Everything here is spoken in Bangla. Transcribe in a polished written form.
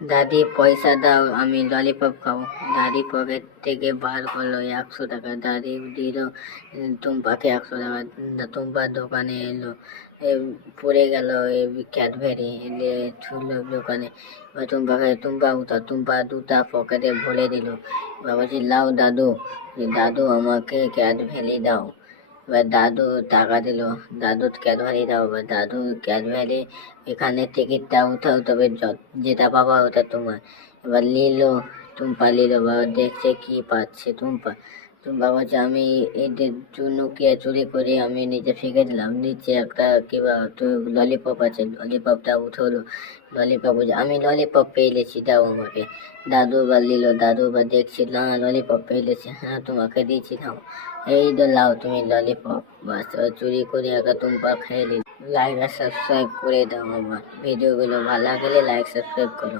দাদি পয়সা দাও, আমি ললিপপ খাবো। দাদি পকেট থেকে বার করলো 100 টাকা, দাদি দিল টুম্পাকে 100 টাকা। টুম্পার দোকানে এলো, এ, পড়ে গেল ক্যাডবেরি, এলে ছুটলো দোকানে। এবার টুম্পাকে, টুম্পা উঠা, টুম্পা দুটা পকেটে ভরে দিল। বাবা লাও দাদু, দাদু আমাকে ক্যাডবেরি দাও। এবার দাদু টাকা দিল, দাদু ক্যাডবেরি দাও। এবার দাদু ক্যাডবেরি, এখানে টিকিটটা উঠাও, তবে যেটা পাবা ওটা তোমার। এবার নিল, টুম্পা নিল। বাবা দেখছে কি পাচ্ছে টুম্পা। টুম্পা বলছে আমি এদের জন্য কে চুরি করে আমি নিচে ফেঁকে দিলাম, নিচে একটা কিবা ললিপপ আছে, ললিপপটা উঠলো। ললিপপ বলছে আমি ললিপপ পেয়ে গেছি, দাও আমাকে। দাদু এবার নিল, দাদু এবার দেখছি না ললিপপ পেয়ে গেছে, হ্যাঁ তোমাকে দিয়েছি, নাও এই তো লাও তুমি ললিপপ। বাস এবার চুরি করে একা টুম্পা খেয়ে নিল। লাইক আর সাবস্ক্রাইব করে দাও আমার ভিডিওগুলো ভালো লাগলে লাইক সাবস্ক্রাইব করো।